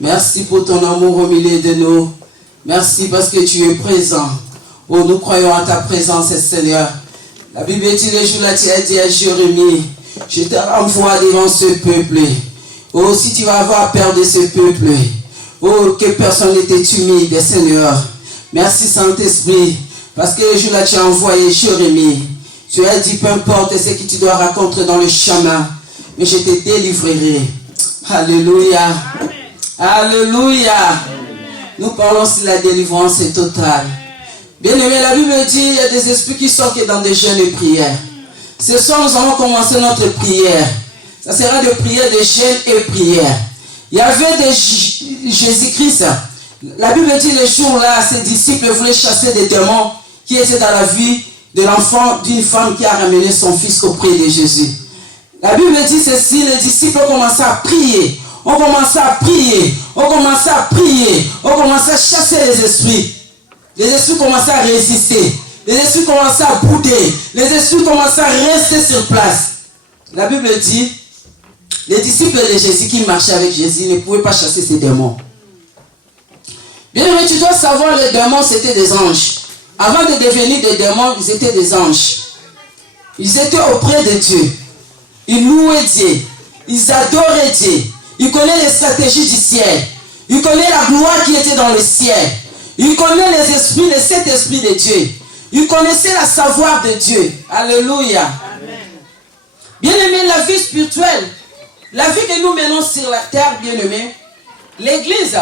Merci pour ton amour au milieu de nous. Merci parce que tu es présent. Oh, nous croyons à ta présence, Seigneur. La Bible dit les jours là, tu as dit à Jérémie, je te renvoie devant ce peuple. Oh, si tu vas avoir peur de ce peuple, oh, que personne n'était timide, Seigneur. Merci, Saint-Esprit, parce que les jours là, tu as envoyé Jérémie. Tu as dit, peu importe ce que tu dois rencontrer dans le chemin, mais je te délivrerai. Alléluia. Amen. Alléluia. Amen. Nous parlons si la délivrance est totale. Bien aimé, la Bible dit, il y a des esprits qui sortent dans des jeûnes et prières. Ce soir, nous allons commencer notre prière. Ça sera de prière, de jeûne et prière. Il y avait des Jésus-Christ. La Bible dit, les jours-là, ses disciples voulaient chasser des démons qui étaient dans la vie de l'enfant d'une femme qui a ramené son fils auprès de Jésus. La Bible dit ceci, les disciples ont commencé à prier. On commençait à prier. On commençait à prier. On commençait à chasser les esprits. Les esprits commençaient à résister. Les esprits commençaient à bouder. Les esprits commençaient à rester sur place. La Bible dit, les disciples de Jésus qui marchaient avec Jésus ne pouvaient pas chasser ces démons. Bien aimé, tu dois savoir, les démons c'était des anges. Avant de devenir des démons, ils étaient des anges. Ils étaient auprès de Dieu. Ils louaient Dieu. Ils adoraient Dieu. Ils connaissaient les stratégies du ciel. Ils connaissaient la gloire qui était dans le ciel. Ils connaissaient les esprits, les sept esprits de Dieu. Ils connaissaient la savoir de Dieu. Alléluia. Amen. Bien aimé, la vie spirituelle, la vie que nous menons sur la terre, bien aimé, l'église,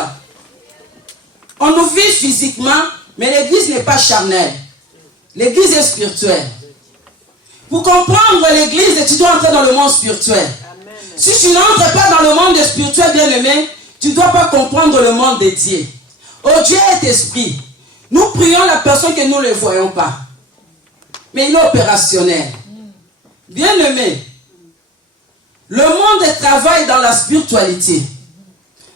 on nous vit physiquement, mais l'église n'est pas charnelle. L'église est spirituelle. Pour comprendre l'église, tu dois entrer dans le monde spirituel. Amen. Si tu n'entres pas dans le monde spirituel, bien aimé, tu ne dois pas comprendre le monde de Dieu. Oh, Dieu est esprit. Nous prions la personne que nous ne voyons pas. Mais il est opérationnel. Bien-aimé, le monde travaille dans la spiritualité.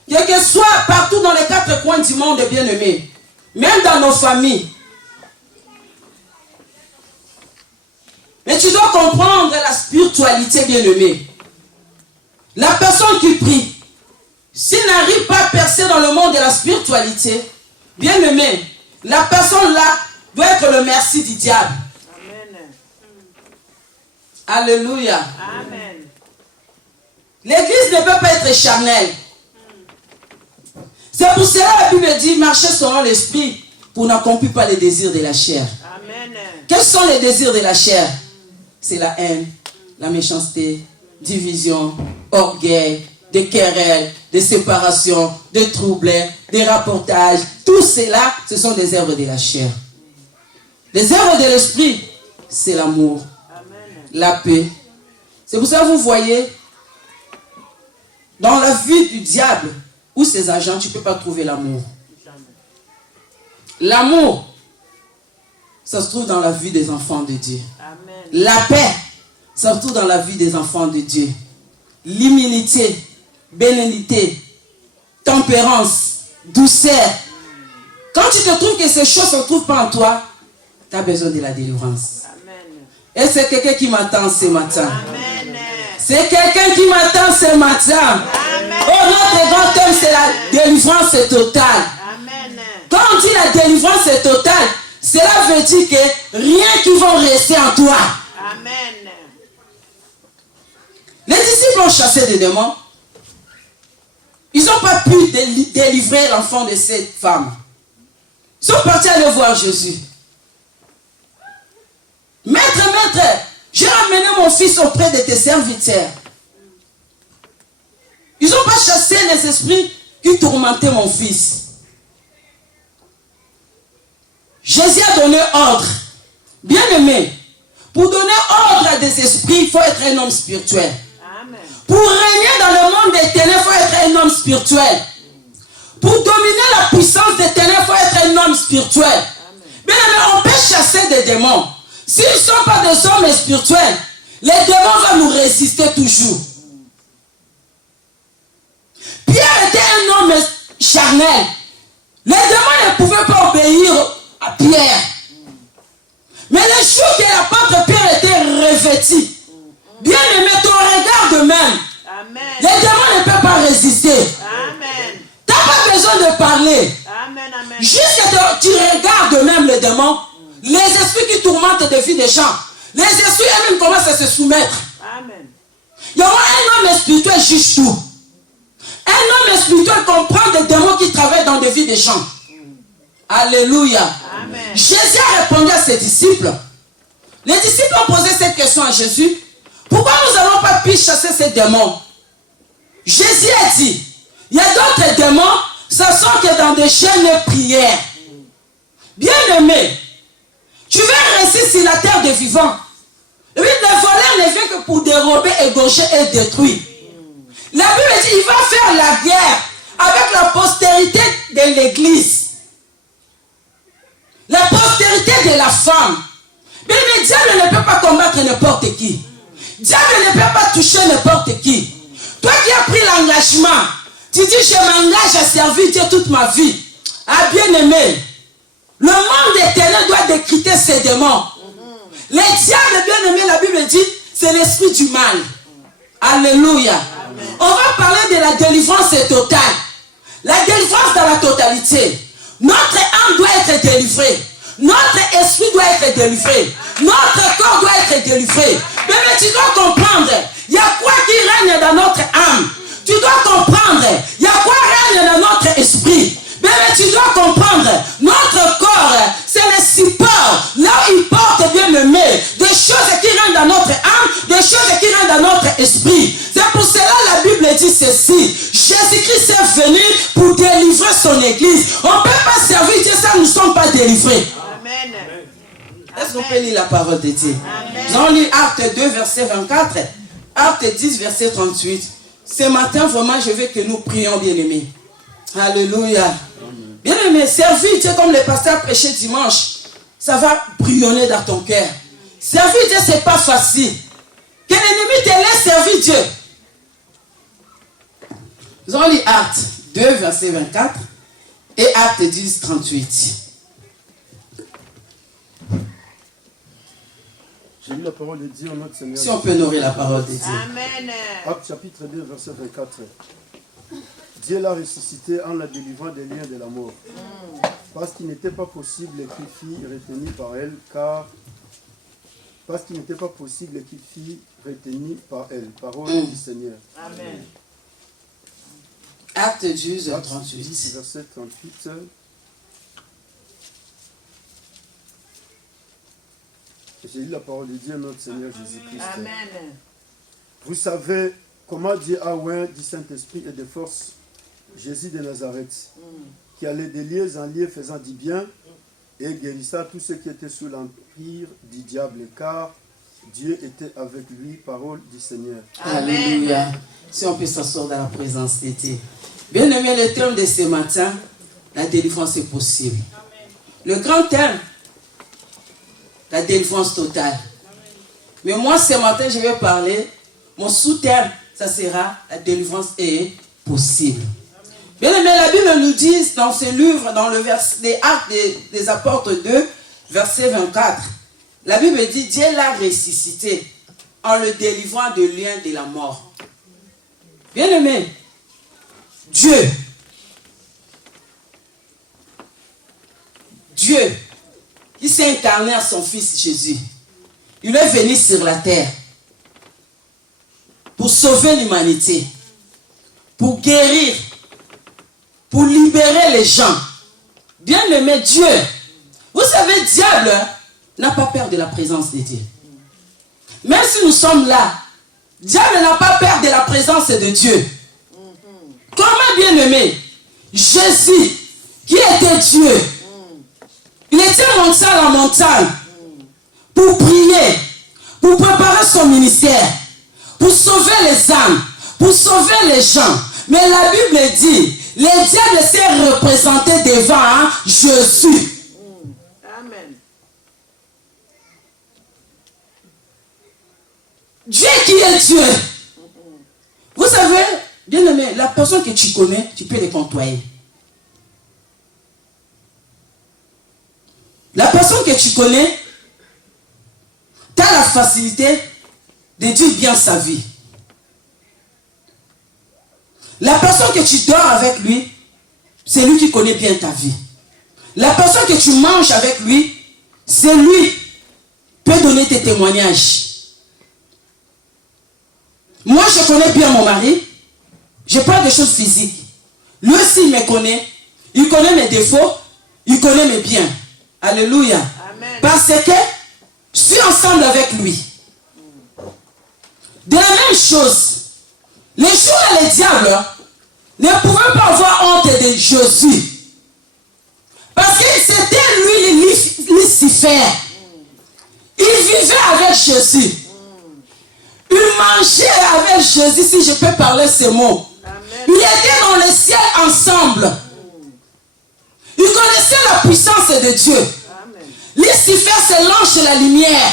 Quel que soit partout dans les 4 coins du monde, bien-aimé, même dans nos familles. Mais tu dois comprendre la spiritualité, bien-aimé. La personne qui prie, s'il n'arrive pas à percer dans le monde de la spiritualité, bien-aimé, la personne là doit être le merci du diable. Amen. Alléluia. Amen. L'église ne peut pas être charnelle. C'est pour cela que la Bible dit, marchez selon l'esprit pour n'accomplir pas les désirs de la chair. Amen. Quels sont les désirs de la chair? C'est la haine, la méchanceté, division, orgueil, des querelles, des séparations, des troubles, des rapportages. Tout cela, ce sont des œuvres de la chair. Les œuvres de l'esprit, c'est l'amour, la paix. C'est pour ça que vous voyez, dans la vie du diable ou ses agents, tu ne peux pas trouver l'amour. L'amour, ça se trouve dans la vie des enfants de Dieu. Amen. La paix, ça se trouve dans la vie des enfants de Dieu. L'humilité, bénignité, tempérance, douceur. Quand tu te trouves que ces choses ne se trouvent pas en toi, tu as besoin de la délivrance. Amen. Et c'est quelqu'un qui m'attend ce matin. Amen. C'est quelqu'un qui m'attend ce matin. Amen. Oh, notre grand thème, c'est la délivrance totale. Amen. Quand on dit la délivrance totale, cela veut dire que rien qui va rester en toi. Amen. Les disciples ont chassé des démons. Ils n'ont pas pu délivrer l'enfant de cette femme. Ils sont partis aller voir Jésus. Maître, j'ai ramené mon fils auprès de tes serviteurs. Ils n'ont pas chassé les esprits qui tourmentaient mon fils. Jésus a donné ordre. Bien-aimé, pour donner ordre à des esprits, il faut être un homme spirituel. Amen. Pour régner dans le monde des ténèbres, il faut être un homme spirituel. Pour dominer la puissance des ténèbres, il faut être un homme spirituel. Bien-aimé, on peut chasser des démons. S'ils ne sont pas des hommes spirituels, les démons vont nous résister toujours. Pierre était un homme charnel. Les démons ne pouvaient pas obéir à Pierre. Mais le jour que l'apôtre Pierre était revêtu, bien aimé, ton regard de même, amen, les démons ne peuvent pas résister. Amen. Tu n'as pas besoin de parler. Amen, amen. Juste que tu regardes de même les démons, les esprits qui tourmentent des vies des gens, les esprits eux-mêmes commencent à se soumettre. Amen. Il y aura un homme spirituel juge tout. Un homme spirituel comprend des démons qui travaillent dans des vies des gens. Alléluia. Amen. Jésus a répondu à ses disciples. Les disciples ont posé cette question à Jésus. Pourquoi nous n'avons pas pu chasser ces démons? Jésus a dit, il y a d'autres démons, ça sent que dans des chaînes de prière. Bien-aimé, tu vas rester sur la terre des vivants. Et puis le voleur ne vient que pour dérober, égorger et détruire. La Bible dit, il va faire la guerre avec la postérité de l'église. La postérité de la femme. Mais le diable ne peut pas combattre n'importe qui. Diable ne peut pas toucher n'importe qui. Toi qui as pris l'engagement, tu dis je m'engage à servir Dieu toute ma vie. Ah bien-aimé, le monde éternel doit décrypter ces démons. Les diables, bien-aimé, la Bible dit, c'est l'esprit du mal. Alléluia. Amen. On va parler de la délivrance totale. La délivrance dans la totalité. Notre âme doit être délivrée. Notre esprit doit être délivré. Notre corps doit être délivré. Mais tu dois comprendre, il y a quoi qui règne dans notre âme. Tu dois comprendre, il y a quoi règne dans notre esprit. Mais tu dois comprendre, notre corps, c'est le support. Là où il porte, bien aimé, des choses qui règnent dans notre âme, des choses qui règnent dans notre esprit. C'est pour cela la Bible dit ceci. Jésus-Christ est venu pour délivrer son église. On ne peut pas servir Dieu sans nous ne sommes pas délivrés. Amen. Est-ce qu'on peut lire la parole de Dieu? Nous allons lire Acte 2, verset 24. Acte 10, verset 38. Ce matin, vraiment, je veux que nous prions, bien-aimés. Alléluia. Bien aimé, servir Dieu comme le pasteur prêchait dimanche, ça va bouillonner dans ton cœur. Servir Dieu, ce n'est pas facile. Que l'ennemi te laisse servir Dieu. Nous allons lire Actes 2, verset 24 et Actes 10, 38. J'ai lu la parole de Dieu en notre Seigneur. Si on peut honorer la parole de Dieu. Amen. Actes chapitre 2, verset 24. Dieu l'a ressuscité en la délivrant des liens de la mort. Parce qu'il n'était pas possible qu'il fût retenu par elle, parole du Seigneur. Amen. Acte 10, Actes 38. 10, verset 38. J'ai lu la parole de Dieu, notre Seigneur Jésus-Christ. Amen. Vous savez comment Dieu a oint du Saint-Esprit et de force Jésus de Nazareth, qui allait de lieu en lieu faisant du bien et guérissant tous ceux qui étaient sous l'empire du diable, car Dieu était avec lui, parole du Seigneur. Alléluia. Si on peut s'asseoir dans la présence de Dieu. Bien aimé, le thème de ce matin, la délivrance est possible. Le grand thème, la délivrance totale. Mais moi, ce matin, je vais parler, mon sous-thème, ça sera la délivrance est possible. Bien aimé, la Bible nous dit dans ce livre, dans le verset des Actes des Apôtres 2, verset 24, la Bible dit, Dieu l'a ressuscité en le délivrant de liens de la mort. Bien aimé, Dieu, qui s'est incarné à son Fils Jésus, il est venu sur la terre pour sauver l'humanité, pour guérir, pour libérer les gens. Bien aimé Dieu, vous savez, le diable n'a pas peur de la présence de Dieu. Même si nous sommes là, le diable n'a pas peur de la présence de Dieu. Comment, bien aimé, Jésus, qui était Dieu, il était monté à la montagne pour prier, pour préparer son ministère, pour sauver les âmes, pour sauver les gens. Mais la Bible dit, le diable s'est représenté devant Jésus. Amen. Dieu qui est Dieu. Vous savez, bien aimé, la personne que tu connais, tu peux les côtoyer. La personne que tu connais, tu as la facilité de dire bien sa vie. La personne que tu dors avec lui, c'est lui qui connaît bien ta vie. La personne que tu manges avec lui, c'est lui qui peut donner tes témoignages. Moi, je connais bien mon mari. Je parle des choses physiques. Lui aussi, il me connaît. Il connaît mes défauts. Il connaît mes biens. Alléluia. Amen. Parce que je suis ensemble avec lui. De la même chose, les jours où les diables ne pouvaient pas avoir honte de Jésus. Parce que c'était lui, Lucifer. Il vivait avec Jésus. Il mangeait avec Jésus, si je peux parler ce mot. Amen. Il était dans le ciel ensemble. Il connaissait la puissance de Dieu. Amen. Lucifer, c'est l'ange de la lumière.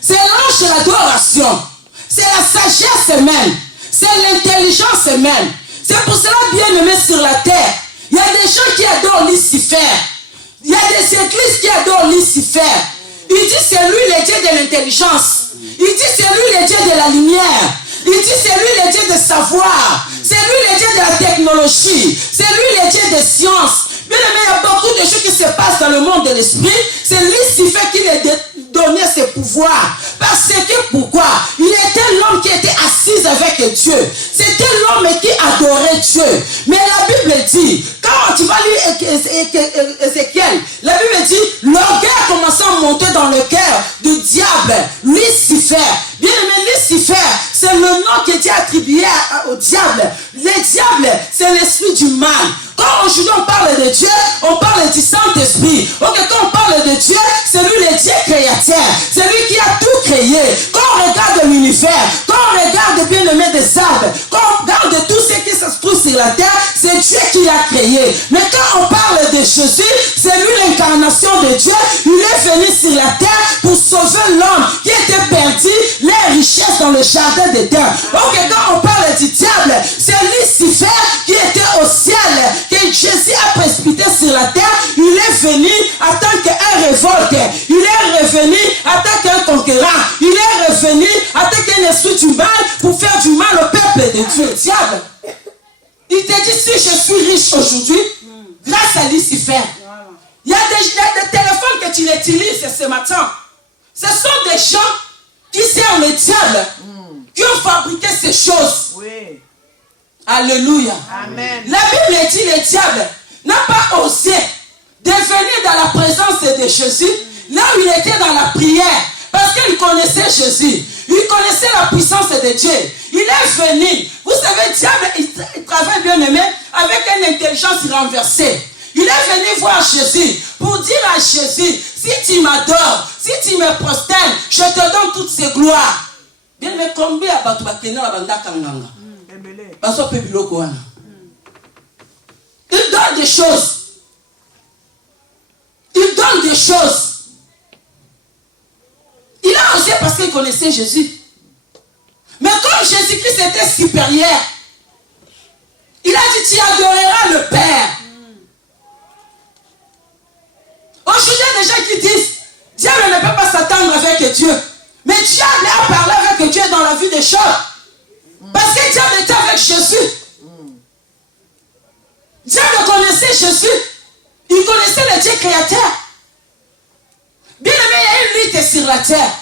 C'est l'ange de l'adoration. C'est la sagesse même. C'est l'intelligence même. C'est pour cela, bien aimé sur la terre, il y a des gens qui adorent Lucifer. Il y a des églises qui adorent Lucifer. Il dit c'est lui le Dieu de l'intelligence. Il dit c'est lui le Dieu de la lumière. Il dit c'est lui le Dieu de savoir. C'est lui le Dieu de la technologie. C'est lui le Dieu des sciences. Bien aimé, il y a beaucoup de choses qui se passent dans le monde de l'esprit. C'est Lucifer qui lui donnait ses pouvoirs. Parce que pourquoi? Il était l'homme qui était assis avec Dieu. C'était l'homme qui adorait Dieu. Mais la Bible dit, quand tu vas lire Ézéchiel, la Bible dit, l'orgueil a commencé à monter dans le cœur du diable, Lucifer. Bien aimé, Lucifer, c'est le nom qui était attribué au diable. Le diable, c'est l'esprit du mal. Quand aujourd'hui on parle de Dieu, on parle du Saint-Esprit. Ok, quand on parle de Dieu, c'est lui le Dieu créateur. C'est lui qui a tout créé. Quand on regarde l'univers, quand on regarde bien aimé des arbres, quand on regarde tout ce qui se trouve sur la terre, c'est Dieu qui l'a créé. Mais quand on parle de Jésus, c'est lui l'incarnation de Dieu. Il est venu sur la terre pour sauver l'homme qui était perdu, les richesses dans le jardin d'Éden. Donc quand on parle du diable, c'est Lucifer qui était au ciel, que Jésus a précipité sur la terre. Il est venu en tant qu'un révolte. Il est revenu en tant qu'un conquérant. Il est revenu en tant qu'un esprit du mal pour faire du mal au peuple de Dieu. Diable, il te dit, si je suis riche aujourd'hui, grâce à Lucifer. Il y a des téléphones que tu utilises ce matin. Ce sont des gens qui servent le diable, qui ont fabriqué ces choses. Oui. Alléluia. Amen. La Bible dit, le diable n'a pas osé devenir dans la présence de Jésus, là où il était dans la prière, parce qu'il connaissait Jésus. Il connaissait la puissance de Dieu. Il est venu. Vous savez, le diable, il travaille bien aimé avec une intelligence renversée. Il est venu voir Jésus pour dire à Jésus, si tu m'adores, si tu me prosternes, je te donne toutes ces gloires. Bien aimé, combien de gens il donne des choses. Il donne des choses. Il a osé parce qu'il connaissait Jésus. Mais comme Jésus-Christ était supérieur, il a dit, tu adoreras le Père. Aujourd'hui, il y a des gens qui disent, diable ne peut pas s'attendre avec Dieu. Mais diable a parlé avec Dieu dans la vie des choses. Parce que diable était avec Jésus. Diable connaissait Jésus. Il connaissait le Dieu créateur. Bien aimé, il y a une lutte sur la terre.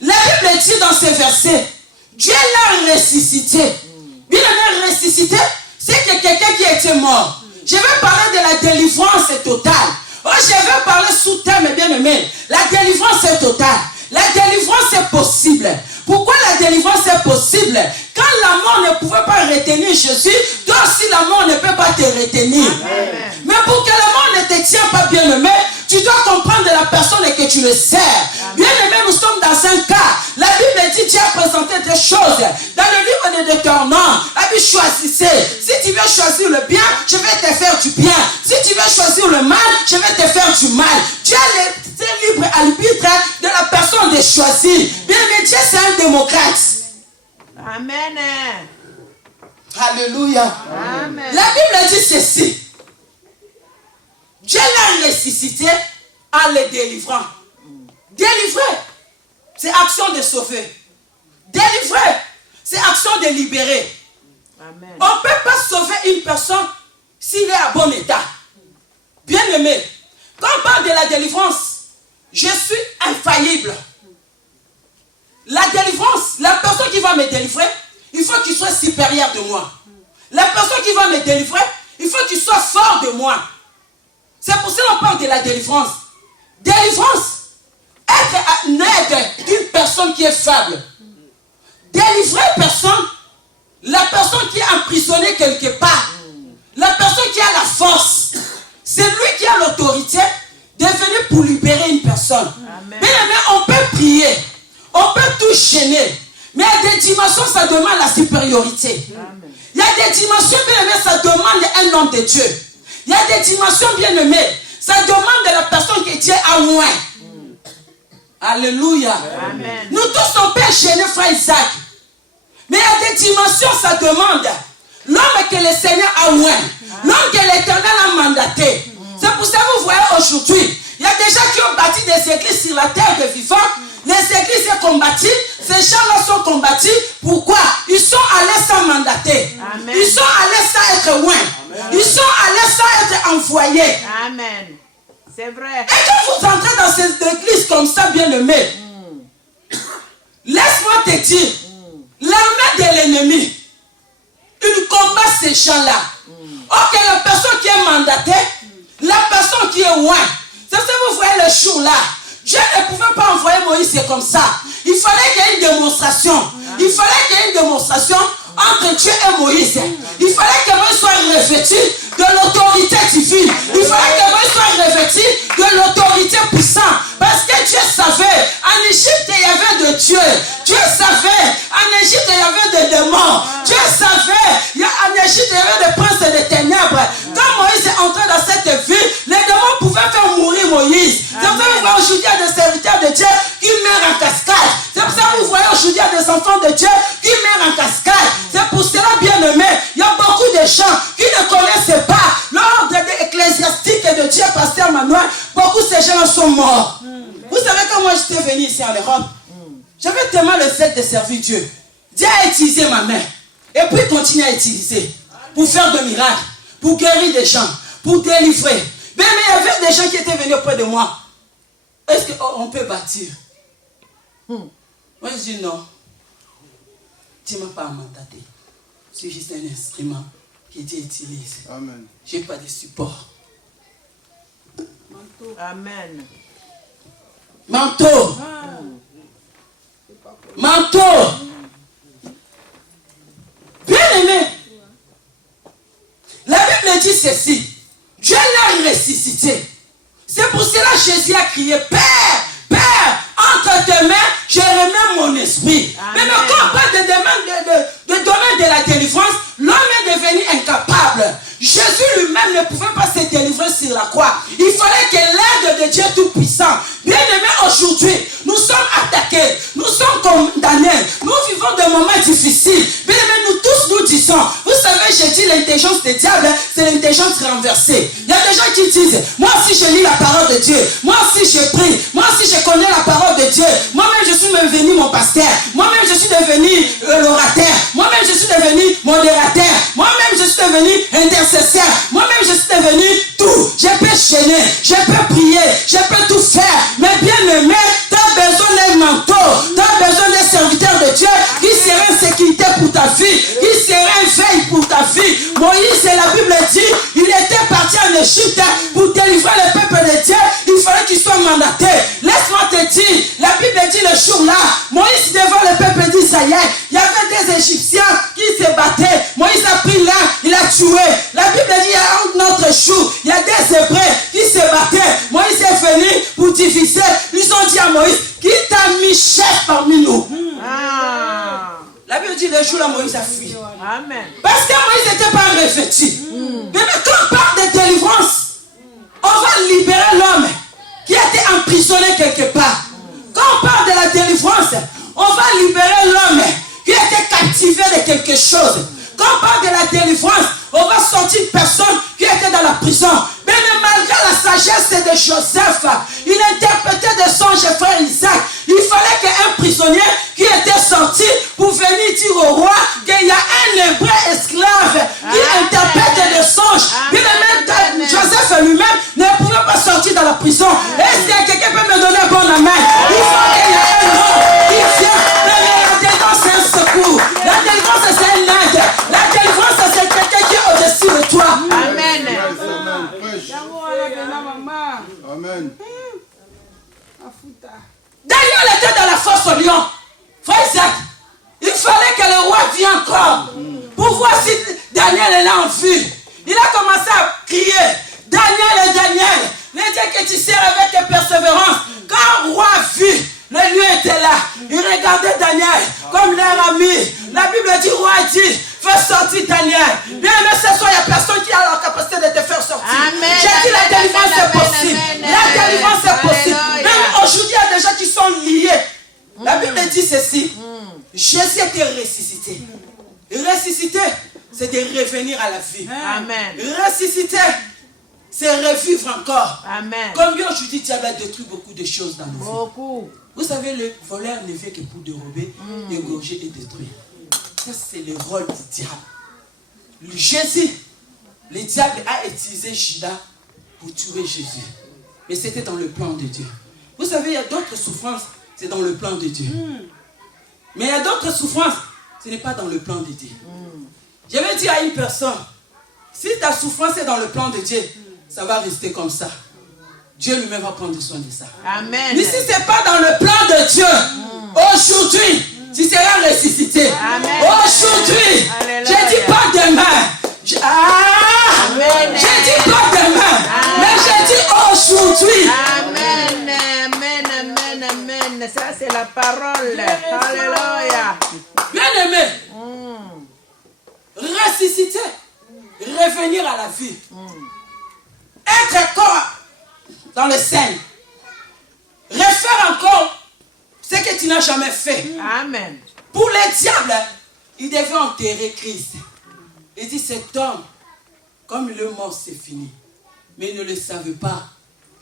La Bible dit dans ces versets, Dieu l'a ressuscité. Bien aimé, ressuscité, c'est que quelqu'un qui était mort. Je vais parler de la délivrance totale. Oh, je vais parler sous terme, bien aimé. La délivrance est totale. La délivrance est possible. Pourquoi la délivrance est possible? Quand la mort ne pouvait pas retenir Jésus, toi aussi la mort ne peut pas te retenir. Amen. Mais pour que la mort ne te tienne pas, bien aimé, tu dois comprendre la personne que tu le sers. Amen. Bien aimé, nous sommes dans un cas. La Bible dit, Dieu a présenté des choses. Dans le livre de Deutéronome, la Bible choisissez. Si tu veux choisir le bien, je vais te faire du bien. Si tu veux choisir le mal, je vais te faire du mal. Dieu est libre arbitre de la personne de choisir. Bien aimé, Dieu c'est un démocrate. Amen. Alléluia. Amen. La Bible dit ceci. Dieu l'a ressuscité en le délivrant. Délivrer, c'est action de sauver. Délivrer, c'est action de libérer. Amen. On ne peut pas sauver une personne s'il est à bon état. Bien aimé, quand on parle de la délivrance, je suis infaillible. La délivrance, la personne qui va me délivrer, il faut qu'il soit supérieur de moi. La personne qui va me délivrer, il faut qu'il soit fort de moi. C'est pour ça qu'on parle de la délivrance. Délivrance, être en aide d'une personne qui est faible. Délivrer personne, la personne qui est emprisonnée quelque part, la personne qui a la force, c'est lui qui a l'autorité de venir pour libérer une personne. Amen. Bien aimé, on peut prier, on peut tout gêner, mais il y a des dimensions, ça demande la supériorité. Amen. Il y a des dimensions, bien aimé, ça demande un homme de Dieu. Il y a des dimensions, bien aimées, ça demande de la personne qui Dieu a moins. Alléluia. Amen. Nous tous, on peut gêner, frère Isaac. Mais il y a des dimensions, ça demande l'homme que le Seigneur a moins, l'homme que l'Éternel a mandaté. C'est pour ça que vous voyez aujourd'hui, il y a des gens qui ont bâti des églises sur la terre de vivants. Les églises sont combattues, ces gens-là sont combattus. Pourquoi? Ils sont allés sans mandater. Amen. Ils sont allés sans être loin. Ils sont allés sans être envoyés. Amen. C'est vrai. Et quand vous entrez dans cette église comme ça, bien aimé, laisse-moi te dire, l'armée de l'ennemi, il combat ces gens-là. Ok, la personne qui est mandatée, la personne qui est loin. C'est ça que vous voyez le jour-là. Dieu ne pouvait pas envoyer Moïse comme ça. Il fallait qu'il y ait une démonstration. Il fallait qu'il y ait une démonstration entre Dieu et Moïse. Il fallait que Moïse soit revêtu de l'autorité divine. Il fallait que Moïse soit revêtu de l'autorité puissante. Parce que Dieu savait, en Égypte il y avait de Dieu. Dieu savait, en Égypte il y avait des démons. Dieu savait, en Égypte il y avait des princes des ténèbres. Quand Moïse est entré dans cette ville, des gens sont morts. Vous savez quand moi j'étais venu ici en Europe, j'avais tellement le zèle de servir Dieu. Dieu a utilisé ma main. Et puis continue à utiliser. Pour faire des miracles. Pour guérir des gens. Pour délivrer. Mais il y avait des gens qui étaient venus auprès de moi. Est-ce qu'on peut bâtir? Moi je dis non. Tu ne m'as pas mandaté. C'est juste un instrument que Dieu utilise. Amen. Je n'ai pas de support. Amen. Manteau. Manteau. Bien aimé. La Bible dit ceci. Dieu l'a ressuscité. C'est pour cela que Jésus a crié, Père, Père, entre tes mains, je remets mon esprit. Mais quand on parle de domaine de la délivrance, l'homme est devenu incapable. Jésus lui-même ne pouvait pas se délivrer sur la croix. Il fallait que l'aide de Dieu Tout-Puissant. Bien aimé, aujourd'hui, nous sommes attaqués, nous sommes condamnés, nous vivons des moments difficiles. Bien aimé, nous tous nous disons, vous savez, j'ai dit l'intelligence des diables, c'est l'intelligence renversée. Il y a des gens qui disent, moi aussi je lis la parole de Dieu, moi aussi je prie, moi aussi je connais la parole de Dieu, moi-même je suis devenu mon pasteur, moi-même je suis devenu l'orateur, moi-même je suis devenu modérateur, moi-même je suis devenu intercesseur, moi-même je suis devenu tout. Je peux chaîner, je peux prier, je peux tout faire. Mais bien aimé, tu as besoin d'un manteau, tu as besoin d'un serviteur de Dieu qui serait en sécurité pour ta vie, qui serait en veille pour ta vie. Moïse, la Bible dit, il était parti en Égypte pour délivrer le peuple de Dieu. Il fallait qu'il soit mandaté. Laisse-moi te dire, la Bible dit le jour-là, Moïse devant le peuple d'Israël, il y avait des Égyptiens qui se battaient. Moïse a pris l'un, il a tué. La Bible dit, il y a un autre jour, il y a des Hébreux qui se battaient. Moïse est venu pour diviser. Ils ont dit à Moïse, qui t'a mis chef parmi nous? La Bible dit, le jour-là, Moïse a fui. Amen. Parce que Moïse n'était pas revêtu. Mais quand on parle de délivrance, on va libérer l'homme qui a été emprisonné quelque part. Quand on parle de la délivrance, on va libérer l'homme qui a été captivé de quelque chose. Quand on parle de la délivrance, on va sortir une personne qui était dans la prison. Mais malgré la sagesse de Joseph, il interprétait des songes, frère Isaac. Il fallait qu'un prisonnier qui était sorti pour venir dire au roi qu'il y a un hébreu esclave qui interprète des songes. Bien même Joseph lui-même ne pouvait pas sortir dans la prison. Est-ce que quelqu'un peut me donner un bon amen? Il faut qu'il y ait un homme qui vient. La délivrance, c'est un secours. La délivrance, c'est un aide. La délivrance, c'est quelqu'un qui est au-dessus de toi. Amen. Amen. Daniel était dans la fosse au lion. Frère Isaac, il fallait que le roi vienne encore pour voir si Daniel est là en vue. Il a commencé à crier, Daniel, Daniel, le Dieu que tu sers avec persévérance. Quand le roi a vu, le lion était là. Il regardait Daniel comme leur ami. La Bible dit, roi dit, fais sortir Daniel. Bien, mais ce soir, il n'y a personne qui a la capacité de te faire sortir. Amen. J'ai dit, la délivrance est possible. La délivrance est possible. Alléluia. Même aujourd'hui, il y a des gens qui sont liés. La Bible dit ceci. Jésus était ressuscité. Ressuscité, c'est de revenir à la vie. Amen. Ressuscité, c'est revivre encore. Amen. Combien aujourd'hui tu as détruit beaucoup de choses dans nos vies. Beaucoup. Vous savez, le voleur ne fait que pour dérober, égorger et détruire. Ça, c'est le rôle du diable. Jésus, le diable a utilisé Judas pour tuer Jésus. Mais c'était dans le plan de Dieu. Vous savez, il y a d'autres souffrances, c'est dans le plan de Dieu. Mais il y a d'autres souffrances, ce n'est pas dans le plan de Dieu. Je vais dire à une personne, si ta souffrance est dans le plan de Dieu, ça va rester comme ça. Dieu lui-même va prendre soin de ça. Amen. Mais si ce n'est pas dans le plan de Dieu, aujourd'hui, tu seras ressuscité. Amen. Aujourd'hui, Alléluia. je ne dis pas demain. Amen. Je ne dis pas demain, mais je dis aujourd'hui. Amen. Amen. Amen. Amen. Ça, c'est la parole. Alléluia. Bien aimé, ressusciter, revenir à la vie, être encore dans le sein, refaire encore ce que tu n'as jamais fait. Amen. Pour les diables, ils devaient enterrer Christ. Il dit, cet homme, comme il est mort, c'est fini. Mais ils ne le savaient pas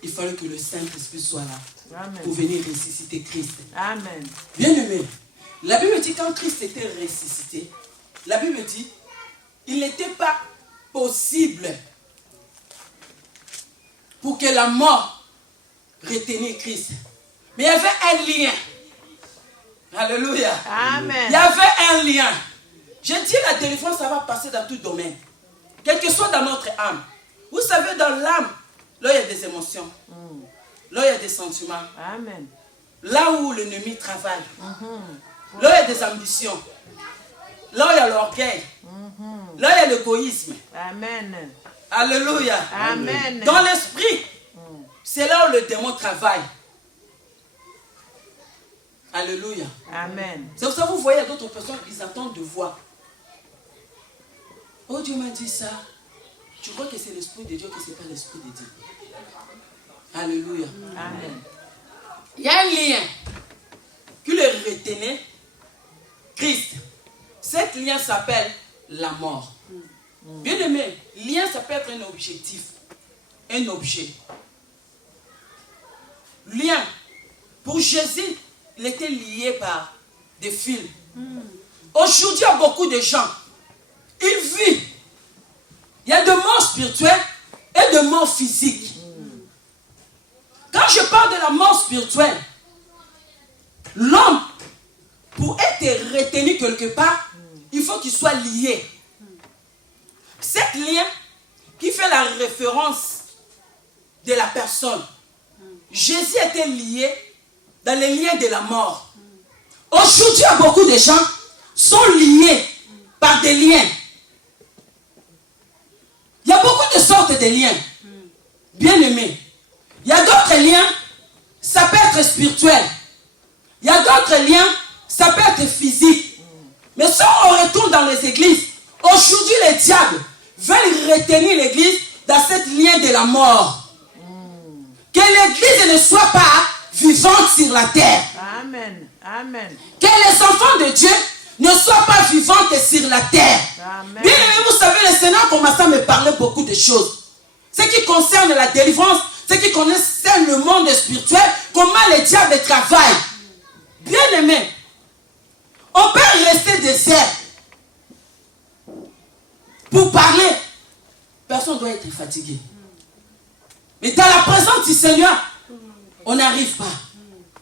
il fallait que le Saint-Esprit soit là. Amen. Pour venir ressusciter Christ. Amen. Bien aimé, la Bible dit quand Christ était ressuscité, la Bible dit, il n'était pas possible pour que la mort retienne Christ. Mais il y avait un lien. Alléluia. Amen. Il y avait un lien. Je dis la délivrance, ça va passer dans tout domaine. Quel que soit dans notre âme. Vous savez, dans l'âme, là il y a des émotions. Là il y a des sentiments. Amen. Là où l'ennemi travaille. Là il y a des ambitions. Là il y a l'orgueil. Là il y a l'égoïsme. Amen. Alléluia. Amen. Dans l'esprit, c'est là où le démon travaille. Alléluia. Amen. C'est pour ça que vous voyez d'autres personnes, ils attendent de voir. Oh, Dieu m'a dit ça. Tu crois que c'est l'esprit de Dieu, que ce n'est pas l'esprit de Dieu. Alléluia. Amen. Il y a un lien qui le retenait Christ. Cet lien s'appelle la mort. Bien aimé, lien ça peut être un objectif, un objet. Lien. Pour Jésus, il était lié par des fils. Aujourd'hui, il y a beaucoup de gens, ils vivent. Il y a de morts spirituelles et de morts physiques. Quand je parle de la mort spirituelle, l'homme, pour être retenu quelque part, il faut qu'il soit lié. Cet lien qui fait la référence de la personne. Jésus était lié dans les liens de la mort. Aujourd'hui, beaucoup de gens sont liés par des liens. Il y a beaucoup de sortes de liens. Bien aimés. Il y a d'autres liens, ça peut être spirituel. Il y a d'autres liens, ça peut être physique. Mais si on retourne dans les églises, aujourd'hui les diables veulent retenir l'église dans ce lien de la mort. Que l'église ne soit pas vivante sur la terre. Amen. Amen. Que les enfants de Dieu ne soient pas vivantes sur la terre. Amen. Bien aimé, vous savez, le Seigneur commence à me parler beaucoup de choses. Ce qui concerne la délivrance, ce qui concerne le monde spirituel, comment les diables travaillent. Bien aimé, on peut rester désert pour parler. Personne ne doit être fatigué. Mais dans la présence du Seigneur, on n'arrive pas.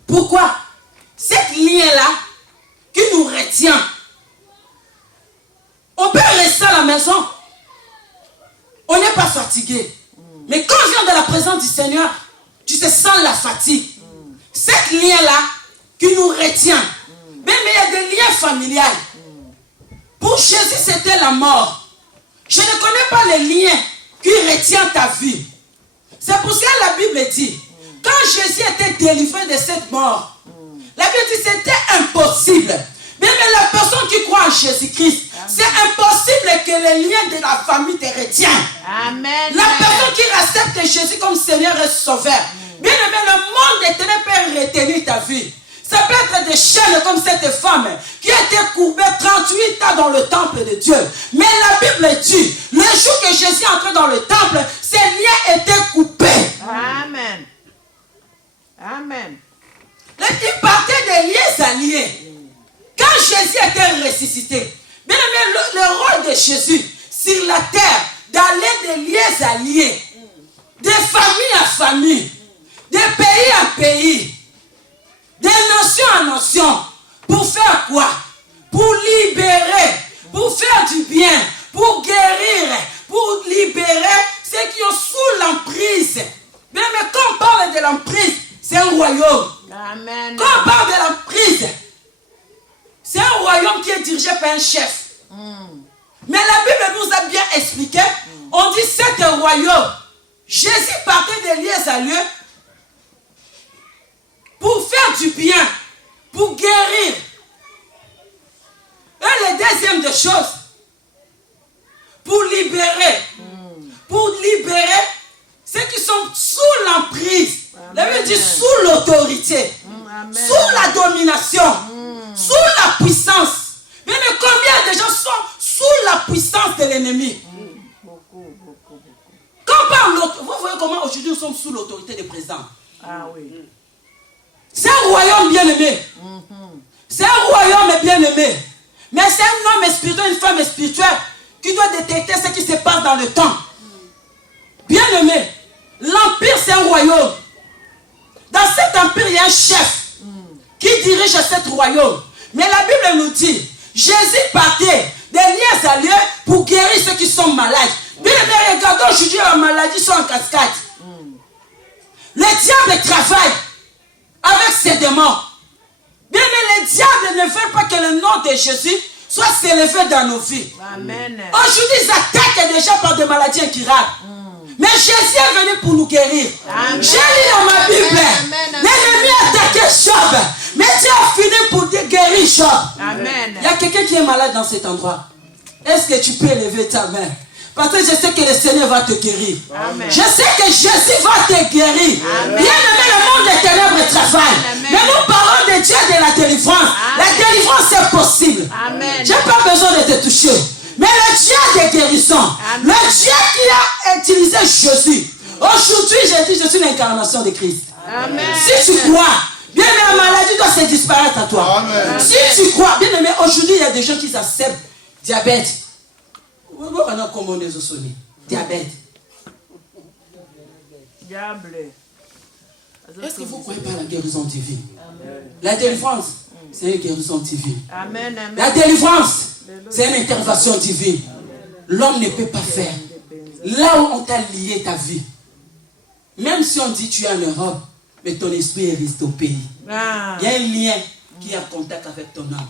Pourquoi? Cette lien-là qui nous retient. On peut rester à la maison. On n'est pas fatigué. Mais quand on vient dans la présence du Seigneur, tu te sens la fatigue. Cette lien-là qui nous retient. Mais il y a des liens familiales. Pour Jésus, c'était la mort. Je ne connais pas les liens qui retiennent ta vie. C'est pour ça que la Bible dit, quand Jésus était délivré de cette mort, la Bible dit que c'était impossible. Mais la personne qui croit en Jésus-Christ, c'est impossible que les liens de la famille te retiennent. Amen. La personne qui accepte Jésus comme Seigneur et Sauveur, bien aimé, le monde éternel peut retenir ta vie. Ça peut être des chaînes comme cette femme qui a été courbée 38 ans dans le temple de Dieu. Mais la Bible dit, le jour que Jésus est entré dans le temple, ses liens étaient coupés. Amen. Amen. Il partait des liens alliés. Quand Jésus était ressuscité, bien aimé, le rôle de Jésus sur la terre, d'aller des liens alliés, de famille à famille, de pays à pays, de nation à nation, pour faire quoi? Pour libérer, pour faire du bien, pour guérir, pour libérer ceux qui ont sous l'emprise. Mais quand on parle de l'emprise, c'est un royaume. Amen. Quand on parle de l'emprise, c'est un royaume qui est dirigé par un chef. Mais la Bible nous a bien expliqué, on dit c'est un royaume. Jésus partait de lieu à lieu pour faire du bien, pour guérir. Et la deuxième des choses, pour libérer. Pour libérer ceux qui sont sous l'emprise. La Bible dit sous l'autorité, sous la domination, sous la puissance. Mais combien de gens sont sous la puissance de l'ennemi? Beaucoup. Quand pas l'autorité. Vous voyez comment aujourd'hui nous sommes sous l'autorité des présidents. Ah oui. C'est un royaume bien aimé. C'est un royaume bien aimé. Mais c'est un homme spirituel, une femme spirituelle qui doit détecter ce qui se passe dans le temps. Bien aimé, l'empire c'est un royaume. Dans cet empire, il y a un chef qui dirige cet royaume. Mais la Bible nous dit, Jésus partait de lieu à lieu pour guérir ceux qui sont malades. Bien aimé, regardons aujourd'hui la maladie sont en cascade. Le diable travaille avec ses démons. Bien aimé, le diable ne veut pas que le nom de Jésus soit s'élevé dans nos vies. Amen. Aujourd'hui, ils attaquent déjà par des maladies incurables. Mais Jésus est venu pour nous guérir. Amen. J'ai lu dans ma Bible, l'ennemi a attaqué Job, mais Dieu a fini pour guérir Job. Amen. Il y a quelqu'un qui est malade dans cet endroit. Est-ce que tu peux élever ta main? Parce que je sais que le Seigneur va te guérir. Amen. Je sais que Jésus va te guérir. Amen. Bien aimé, le monde des ténèbres travaille. Amen. Mais nous parlons de Dieu de la délivrance. Amen. La délivrance est possible. Amen. Je n'ai pas besoin de te toucher. Mais le Dieu de guérison, Amen. le Dieu qui a utilisé Jésus. Aujourd'hui, j'ai dit, je suis l'incarnation de Christ. Amen. Si tu crois, bien aimé, la maladie doit se disparaître à toi. Amen. Si tu crois, bien aimé, aujourd'hui, il y a des gens qui acceptent diabète. Diabète. Diable. Est-ce que vous ne croyez pas à la guérison divine? La délivrance, c'est une guérison divine. Amen. Amen. La délivrance, c'est une intervention divine. L'homme ne peut pas faire. Là où on t'a lié ta vie, même si on dit tu es en Europe, mais ton esprit est resté au pays. Ah. Il y a un lien qui est en contact avec ton âme.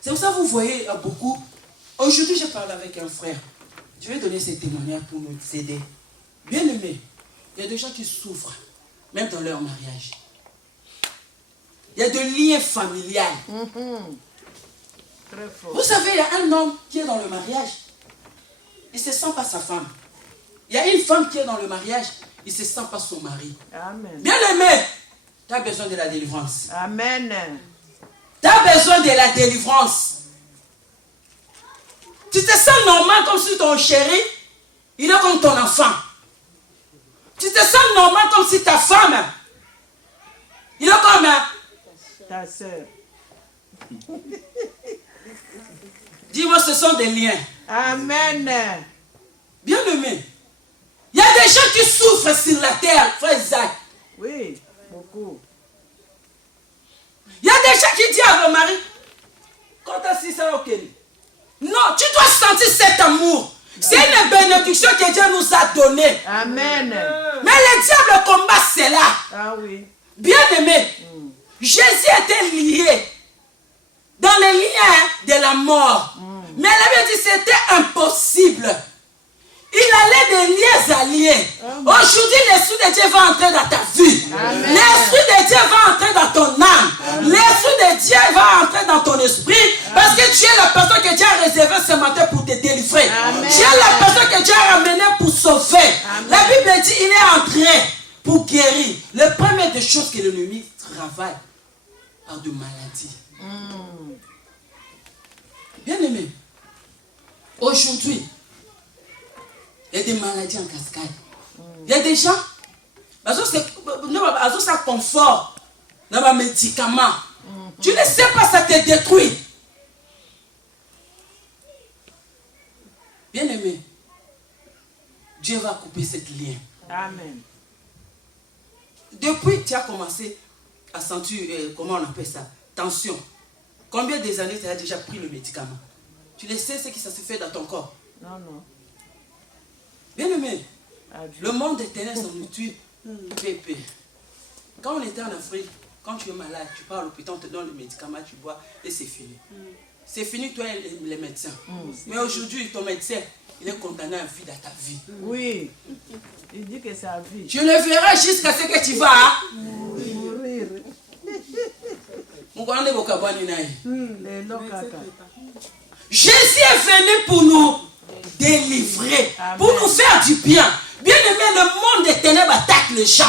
C'est pour ça que vous voyez beaucoup. Aujourd'hui, j'ai parlé avec un frère. Je vais donner ces témoignages pour nous aider. Bien aimé, il y a des gens qui souffrent, même dans leur mariage. Il y a des liens familiaux. Très fort. Vous savez, il y a un homme qui est dans le mariage. Il ne se sent pas sa femme. Il y a une femme qui est dans le mariage. Il ne se sent pas son mari. Amen. Bien aimé, tu as besoin de la délivrance. Amen. Tu as besoin de la délivrance. Tu te sens normal comme si ton chéri, il est comme ton enfant. Tu te sens normal comme si ta femme, il est comme Ta soeur. dis-moi, ce sont des liens. Amen. Bien aimé. Il y a des gens qui souffrent sur la terre, frère Isaac. Oui, beaucoup. Il y a des gens qui disent à leur mari, quand tu as ça, ok. Non, tu dois sentir cet amour. C'est une bénédiction que Dieu nous a donnée. Amen. Mais le diable combat cela. Ah oui. Bien aimé, Jésus était lié dans les liens de la mort. Mais la Bible dit que c'était impossible. Il allait de liens à liens. Aujourd'hui, l'Esprit de Dieu va entrer dans ta vie. L'Esprit de Dieu va entrer dans ton âme. L'Esprit de Dieu va entrer dans ton esprit. Parce que tu es la personne que Dieu a réservée ce matin pour te délivrer. Amen. Tu es la personne que Dieu a ramenée pour sauver. Amen. La Bible dit il est entré pour guérir. La première des choses que l'ennemi travaille par de maladies. Bien aimé, aujourd'hui, il y a des maladies en cascade. Il y a des gens, ils ont ça confort dans les médicaments. Tu ne sais pas, ça te détruit. Bien aimé, Dieu va couper cette lien. Amen. Depuis que tu as commencé à sentir, comment on appelle ça, tension, combien des années tu as déjà pris le médicament? Tu le sais ce qui ça se fait dans ton corps? Non, non. Bien aimé, Adieu. le monde des ténèbres s'en tue. Pépé. Quand on était en Afrique, quand tu es malade, tu pars à l'hôpital, on te donne le médicament, tu bois et c'est fini. C'est fini, toi et les médecins. Mais aujourd'hui, ton médecin, il est condamné à vie dans ta vie. Oui. Il dit que sa vie. Tu le verras jusqu'à ce que tu vas. Hein? Mourir. Les locata. Jésus est venu pour nous délivrer, Amen. pour nous faire du bien. Bien aimé, le monde des ténèbres attaque les gens.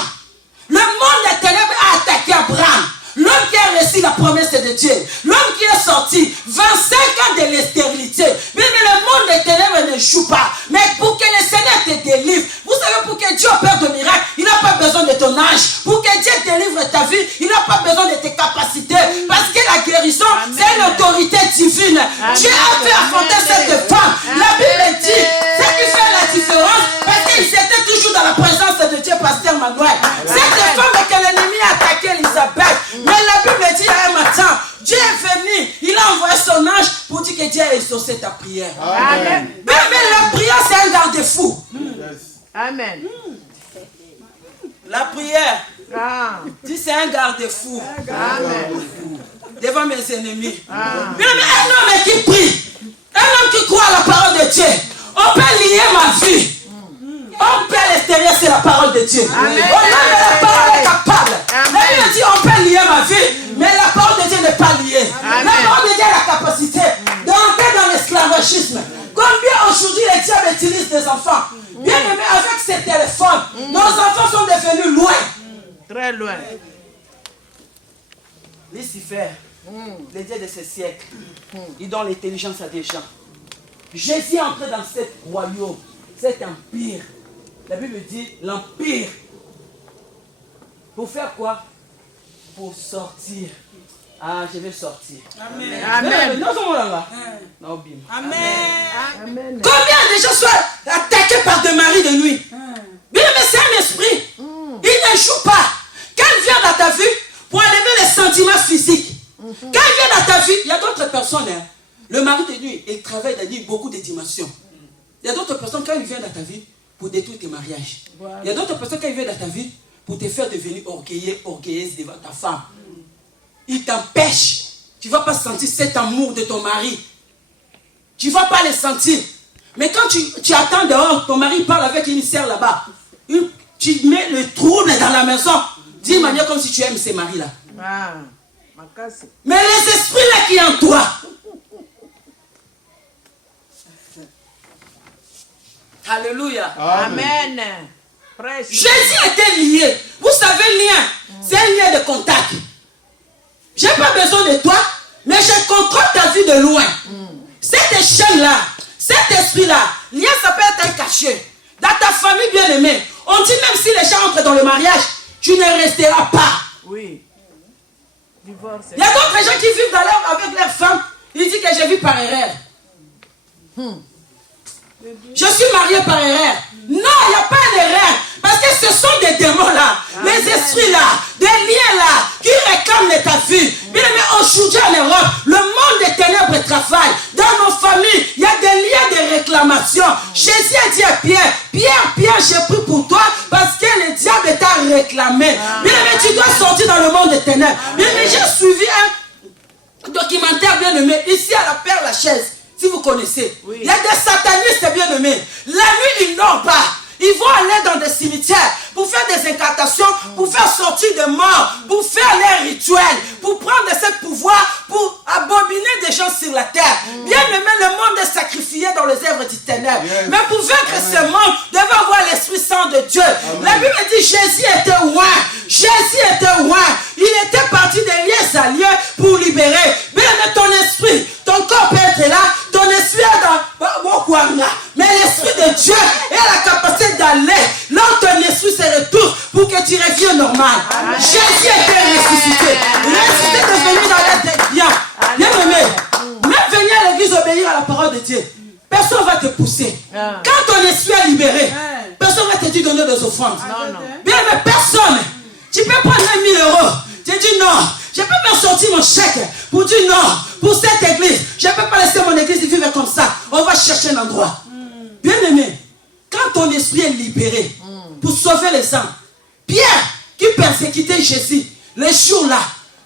Le monde des ténèbres a attaqué Abraham. L'homme qui a reçu la promesse de Dieu. L'homme qui est sorti 25 ans de l'estérilité. Mais le monde des ténèbres ne joue pas. Mais pour que le Seigneur te délivre, vous savez, pour que Dieu opère de miracles, il n'a pas besoin de ton âge. Pour que Dieu délivre ta vie, il n'a pas besoin de tes capacités. Parce que la guérison, c'est l'autorité divine. Dieu a fait affronter cette femme. La Bible dit, ce qui fait la différence, parce qu'ils étaient toujours dans la présence de Dieu, pasteur Manuel. Cette femme que l'ennemi a attaqué Elisabeth. Mais la Bible dit à un matin, Dieu est venu, il a envoyé son ange pour dire que Dieu a exaucé ta prière. Amen. Mais la prière, c'est un garde-fou. Amen. La prière, dit c'est un garde-fou. Amen. Devant mes ennemis. Mais un homme qui prie, un homme qui croit à la parole de Dieu, on peut lier ma vie. On peut à l'extérieur, c'est la parole de Dieu. Amen. La parole est capable. La Bible dit on peut lier ma vie, mais la parole de Dieu n'est pas liée. Amen. La parole de Dieu a la capacité d'entrer dans l'esclavagisme. Combien aujourd'hui les diables utilisent des enfants? Bien aimé, avec ces téléphones, nos enfants sont devenus loin. Très loin. Lucifer, le Dieu de ce siècle, il donne l'intelligence à des gens. Jésus est entré dans cet royaume, cet empire. La Bible dit l'empire. Pour faire quoi? Pour sortir. Ah, je vais sortir. Amen. Amen. Amen. Combien de gens sont attaqués par des maris de nuit? Bien, mais c'est un esprit. Il ne joue pas. Quand il vient dans ta vie, pour enlever les sentiments physiques. Quand il vient dans ta vie, il y a d'autres personnes. Le mari de nuit, il travaille dans beaucoup de dimensions. Il y a d'autres personnes, quand il vient dans ta vie, pour détruire tes mariages. Voilà. Il y a d'autres personnes, quand il vient dans ta vie, pour te faire devenir orgueilleuse devant ta femme. Il t'empêche. Tu ne vas pas sentir cet amour de ton mari. Tu ne vas pas le sentir. Mais quand tu attends dehors, ton mari parle avec une sœur là-bas. Tu mets le trouble dans la maison. D'une manière comme si tu aimes ces maris-là. Mais les esprits là qui sont en toi. Alléluia. Amen. Jésus était lié. Vous savez, lien, c'est un lien de contact. Je n'ai pas besoin de toi, mais je contrôle ta vie de loin. Cette échelle-là, cet esprit-là, lien, ça peut être un cachet. Dans ta famille bien-aimée, on dit même si les gens entrent dans le mariage, tu ne resteras pas. Oui. Divorce. Il y a d'autres gens qui vivent avec leurs femmes. Ils disent que je vis par erreur. Je suis marié par erreur. Non, il n'y a pas d'erreur. Parce que ce sont des démons là, les esprits là, des liens là, qui réclament ta vie. Bien aimé, aujourd'hui en Europe, le monde des ténèbres travaille. Dans nos familles, il y a des liens de réclamation. Jésus a dit à Pierre, Pierre, j'ai pris pour toi parce que le diable t'a réclamé. Bien aimé, tu dois sortir dans le monde des ténèbres. Bien aimé, j'ai suivi un documentaire bien aimé, ici à la Père Lachaise. Si vous connaissez, il y a des satanistes bien aimés. La nuit, ils n'ont pas. Ils vont aller dans des cimetières pour faire des incantations, pour faire sortir des morts, pour faire les rituels, pour prendre ce pouvoir, pour abominer des gens sur la terre. Bien aimé, le monde est sacrifié dans les œuvres du ténèbre. Mais pour vaincre ce monde, devait avoir l'Esprit Saint de Dieu. La Bible dit Jésus était loin. Jésus était loin. Il était parti de lieu à lieu pour libérer. Bien aimé, ton esprit, ton corps peut être là, ton esprit est dans mais l'Esprit de Dieu a la capacité d'aller là où ton esprit se retourne pour que tu reviennes normal. Amen. Jésus était ressuscité. Ressuscité de venir dans la tête bien. Bien aimé, même venir à l'église obéir à la parole de Dieu, personne ne va te pousser. Quand ton esprit est libéré, personne ne va te dire donner des offrandes. Bien aimé, personne. Tu peux prendre 1 000 €. Tu dis non. Je ne peux pas sortir mon chèque pour dire non. Pour cette église, je ne peux pas laisser mon église vivre comme ça. On va chercher un endroit. Bien aimé, quand ton esprit est libéré pour sauver les âmes, Pierre qui persécutait Jésus, le jour-là,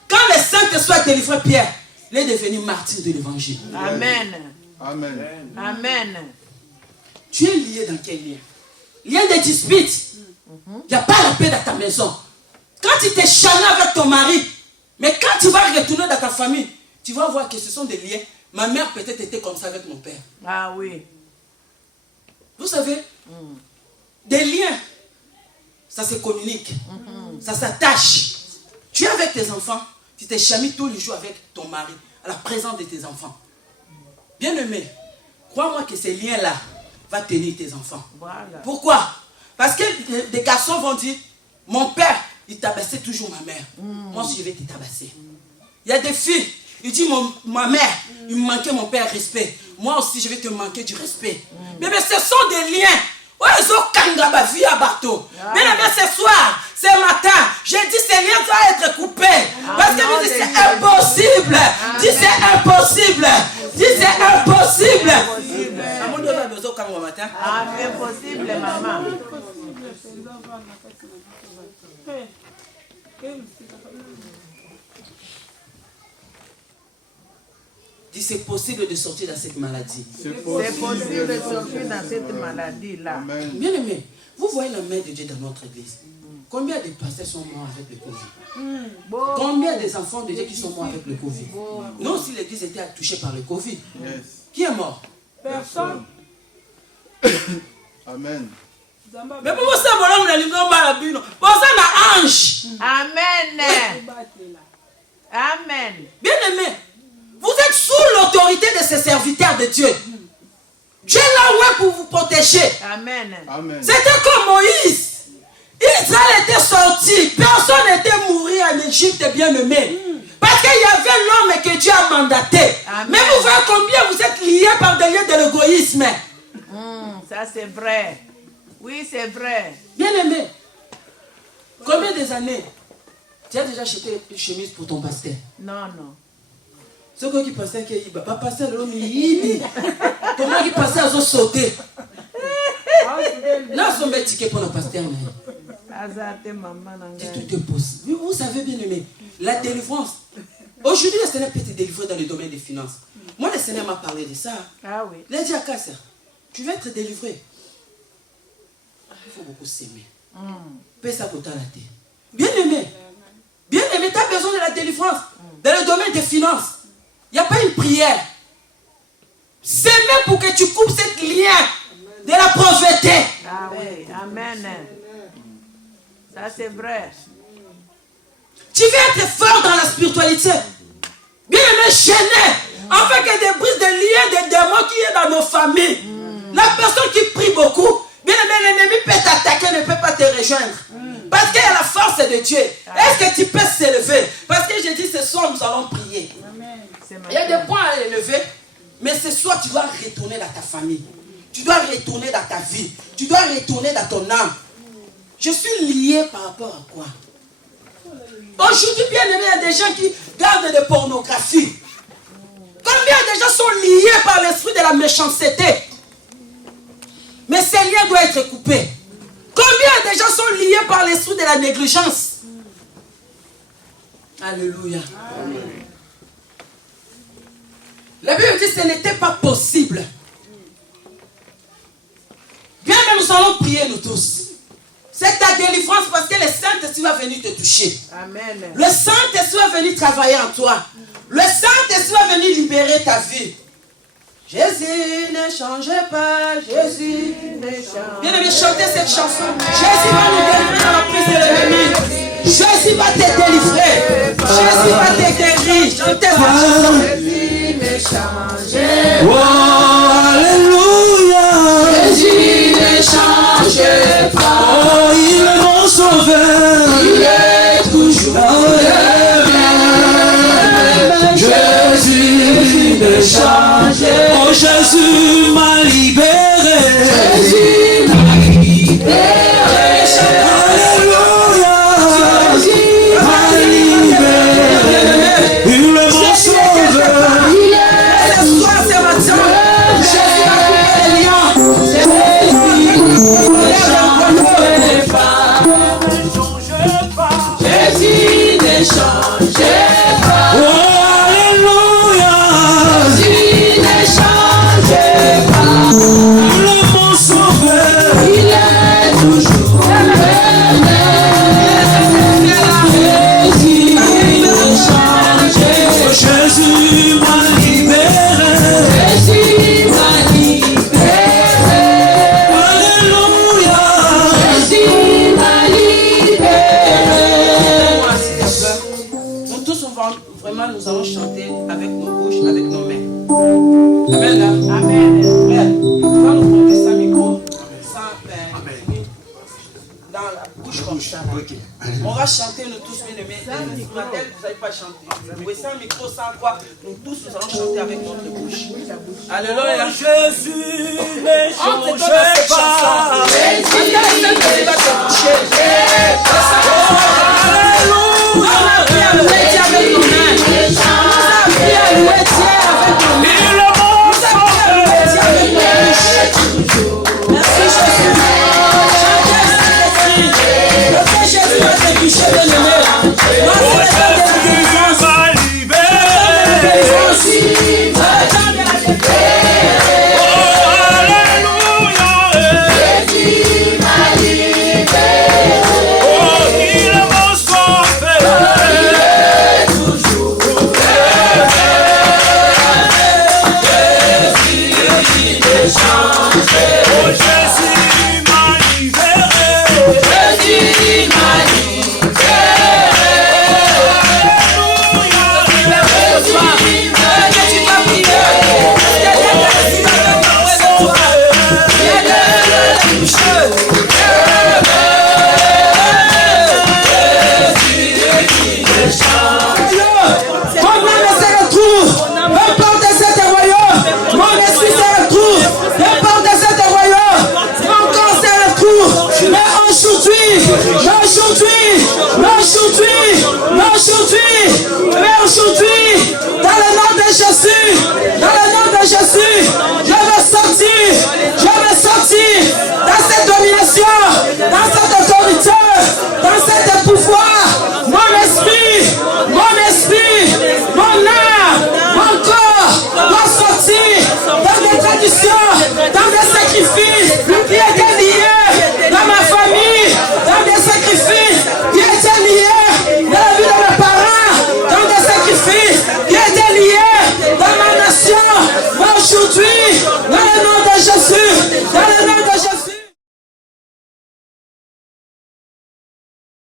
quand le Saint-Esprit a délivré Pierre, il est devenu martyr de l'évangile. Amen. Amen. Amen. Tu es lié dans quel lien? Lien de dispute. Il n'y a pas la paix dans ta maison. Quand tu t'es chané avec ton mari, mais quand tu vas retourner dans ta famille, tu vas voir que ce sont des liens. Ma mère peut-être était comme ça avec mon père. Ah oui. Vous savez, des liens, ça se communique, ça s'attache. Tu es avec tes enfants, Tu te chamis tous les jours avec ton mari, à la présence de tes enfants. Bien-aimé, crois-moi que ces liens-là vont tenir tes enfants. Voilà. Pourquoi? Parce que des garçons vont dire, mon père, il tabassait toujours ma mère. Moi aussi, je vais te tabasser. Il y a des filles, il dit, ma mère, il me manquait mon père respect. Moi aussi, je vais te manquer du respect. Mais ce sont des liens. Bien aimé, ce soir, ce matin, j'ai dit ces liens doivent être coupés. Parce que nous disons c'est impossible. Dis c'est impossible. Dis c'est impossible. Impossible, maman. Dis c'est possible de sortir de cette maladie. C'est possible de sortir dans cette maladie-là. Bien aimé, vous voyez la main de Dieu dans notre église. Combien de pasteurs sont morts avec le Covid? Combien des enfants de Dieu qui sont morts avec le Covid? Non, si l'église était touchée par le Covid, qui est mort? Personne. Amen. Mais pour ça, on a ange. Amen. Amen. Bien aimé, vous êtes sous l'autorité de ces serviteurs de Dieu. Dieu est là pour vous protéger. Amen. C'était comme Moïse. Israël était sorti. Personne n'était mort en Égypte, bien aimé. Parce qu'il y avait l'homme que Dieu a mandaté. Amen. Mais vous voyez combien vous êtes liés par des liens de l'égoïsme. Ça c'est vrai. Oui, c'est vrai. Bien aimé, combien des années tu as déjà acheté une chemise pour ton pasteur? Non, non. Ce qui passait, qui va passer l'homme, comment il passait à sauter? Là, son bête ticket pour le pasteur. Tout est possible. Vous savez bien aimé, la délivrance. Aujourd'hui, le Seigneur peut te délivrer dans le domaine des finances. Moi, le Seigneur m'a parlé de ça. Ah oui. Il a dit à Kasser, tu vas être délivré. Il faut beaucoup s'aimer. Paix ça pour ta raté. Bien aimé, tu as besoin de la délivrance dans le domaine des finances. Il n'y a pas une prière. S'aimer pour que tu coupes cette lien de la pauvreté. Ah oui, amen. Ça c'est vrai. Tu veux être fort dans la spiritualité. Bien aimé, chaîné. Afin que des brises de liens, des démons qui est dans nos familles. La personne qui prie beaucoup, bien aimé, l'ennemi peut t'attaquer, ne peut pas te rejoindre. Parce qu'il y a la force de Dieu. Est-ce que tu peux s'élever? Parce que j'ai dit ce soir, nous allons prier. Il y a des points à élever. Mais ce soir, tu dois retourner dans ta famille. Tu dois retourner dans ta vie. Tu dois retourner dans ton âme. Je suis lié par rapport à quoi? Aujourd'hui, bien aimé, il y a des gens qui gardent de pornographie. Combien de gens sont liés par l'esprit de la méchanceté? Mais ces liens doivent être coupés. Combien de gens sont liés par l'esprit de la négligence? Alléluia. Amen. La Bible dit que ce n'était pas possible. Bien même nous allons prier nous tous. C'est ta délivrance parce que le Saint-Esprit va venir te toucher. Amen. Le Saint-Esprit va venir travailler en toi. Le Saint-Esprit va venir libérer ta vie. Jésus ne change pas, Jésus ne change. Bien aimé, chantez cette chanson. Jésus va nous délivrer dans la prise de l'ennemi. Jésus va te délivrer. Jésus va te guérir. Chantez cette chanson. Jésus ne change. Oh, alléluia. Jésus ne change pas. Oh, il est mon sauveur. Il est toujours le même. Jésus ne change. Oh, Jésus m'a libéré. Jésus m'a libéré. Alléluia. Jésus m'a libéré. Il est mon sauveur. Il est ce soir, ce matin. Jésus a coupé les liens. Jésus ne change pas. Oh, alléluia. Jésus ne change pas. maintenant, nous allons chanter avec nos bouches, avec nos mains. Amen. Amen. Frère, nous allons prendre ça micro, dans la bouche comme ça. Ok. On va chanter nous tous, mais Matel, vous n'allez pas chanter. Oui, sans micro, sans quoi, nous tous, nous allons chanter avec notre bouche. Alléluia. Jésus ne change pas. Merci Jésus.